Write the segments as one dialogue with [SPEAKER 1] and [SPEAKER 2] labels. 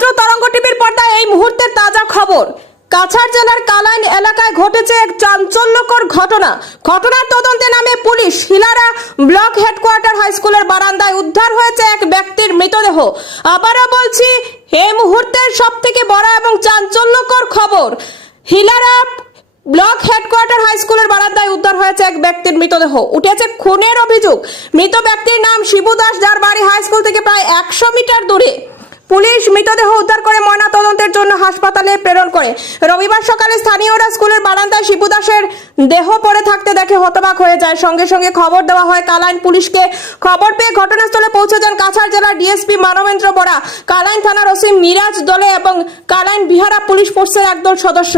[SPEAKER 1] মাত্র তরঙ্গ টিভির পর্দায় এই মুহূর্তের তাজা খবর। কাছাড় জেলার কালাইন এলাকায় ঘটেছে এক চাঞ্চল্যকর ঘটনা। ঘটনার তদন্তে নামে police. Hilara block headquarter high স্কুলের বারান্দায় উদ্ধার হয়েছে এক ব্যক্তির মৃতদেহ। আবারও বলছি এই মুহূর্তের সব থেকে বড় এবং চাঞ্চল্যকর খবর, হিলারা ব্লক হেডকোয়ার্টার হাই স্কুলের বারান্দায় উদ্ধার হয়েছে এক ব্যক্তির মৃতদেহ। উঠেছে খুনের অভিযোগ। মৃত ব্যক্তির নাম শিবু দাস, যার বাড়ি হাই স্কুল থেকে প্রায় একশো মিটার দূরে। পুলিশ মৃতদেহ উদ্ধার করে ময়না তদন্তের জন্য হাসপাতালে প্রেরণ করে। রবিবার সকালে স্থানীয়রা স্কুলের বারান্দায় শিবু দাসের দেহ পড়ে থাকতে দেখে হতবাক হয়ে যায়। সঙ্গে সঙ্গে খবর দেওয়া হয়, কালাইন পুলিশকে খবর পেয়ে ঘটনাস্থলে পৌঁছে যান কাছাড় জেলার ডিএসপি মানবেন্দ্র বরা কালাইন থানার ওসি মিরাজ দলে এবং কালাইন বিহারা পুলিশ ফোর্সের একদল সদস্য।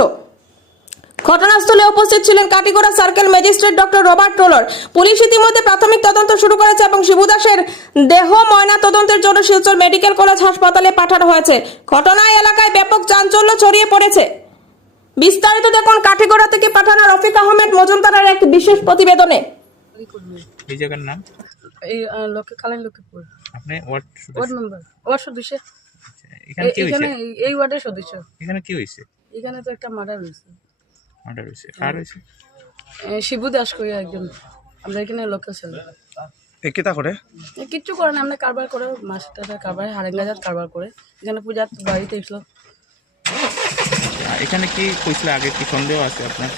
[SPEAKER 1] ঘটনাস্থলে উপস্থিত ছিলেন Katigorah circle magistrate doctor Robert Tolor. Police ইতিমধ্যে প্রাথমিক তদন্ত শুরু করেছে এবং শিবু দাসের দেহ ময়না তদন্তের জন্য শিলচর মেডিকেল কলেজ হাসপাতালে পাঠানো হয়েছে। ঘটনায় এলাকায় ব্যাপক চাঞ্চল্য ছড়িয়ে পড়েছে। বিস্তারিত দেখুন কাঠিগড়া থেকে পাঠানো রফিক আহমেদ মজুমদারের এক বিশেষ প্রতিবেদনে।
[SPEAKER 2] এই জায়গার নাম?
[SPEAKER 3] এই আহ, লক্ষ্মী লক্ষ্মীপুর
[SPEAKER 2] আপনি ওয়ার্ড
[SPEAKER 3] ওয়ার্ড মেম্বার ওয়ার্ড সদস্য।
[SPEAKER 2] এখানে কি হয়েছে?
[SPEAKER 3] এই- এই ওয়ার্ডের সদস্য।
[SPEAKER 2] এখানে কি হয়েছে?
[SPEAKER 3] এখানে তো একটা মার্ডার হয়েছে।
[SPEAKER 2] মার্ডার হয়েছে কার হয়েছে
[SPEAKER 3] শিবু দাস কই একজন আমরা এখানে লোকাল ছিল।
[SPEAKER 4] এ কেতা করে?
[SPEAKER 3] এ, কিচ্ছু করে না আমরা কারবার করে মাছ টাকা কারবার হারেঙ্গাজার কারবার করে। এখানে পূজার বাড়িতে এসলো।
[SPEAKER 2] এখানে কি কইছিল আগে কি সন্দেহ আছে আপনার?